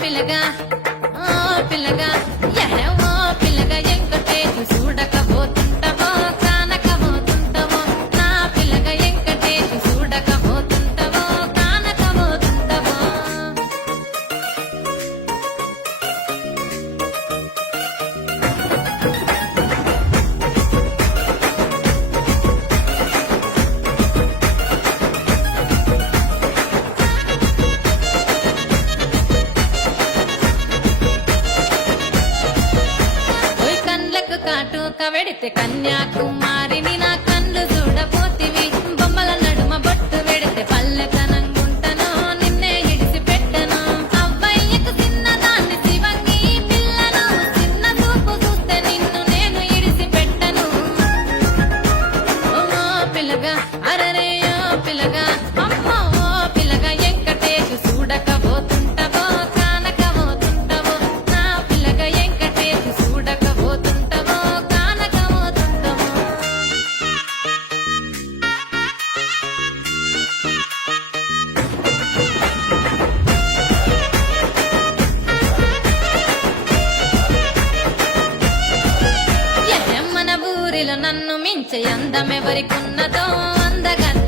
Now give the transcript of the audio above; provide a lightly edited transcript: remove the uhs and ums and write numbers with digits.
పిల్లగా ఓ పిల్లగా ఓ పిల్లగా ఎంకటేసి చూడకపోతుంటవో కానకపోతుంటవో నా పిల్లగా ఎంకటేసి చూడకపోతుంటవో కానకపోతుంటవో ఓయ్ కండ్లకు కాటుక వెడితే కన్యాకుమారిని నా కళ్ళు చూడపోతివి బొమ్మల నడుమ బొట్టు వెడితే పల్లెతనంగుంటను నిన్నే ఇడిసి పెట్టను అవ్వయ్యకు చిన్నదాన్ని శివంగి పిల్లను చిన్న చూపు చూస్తే నిన్ను నేను ఇడిసి పెట్టను ఓ పిల్లగా అరరే ఓ పిల్లగా అమ్మో ఓ పిల్లగా ఎంకటేసి చూడకపోతుంటవో కానకపోతుంటవో నా పిల్లగా ఎంకటేసి చూడకపోతుంటవో కానకపోతుంటవో మన ఊరిలో నన్ను మించే అందమెవరికున్నదో అందగత్త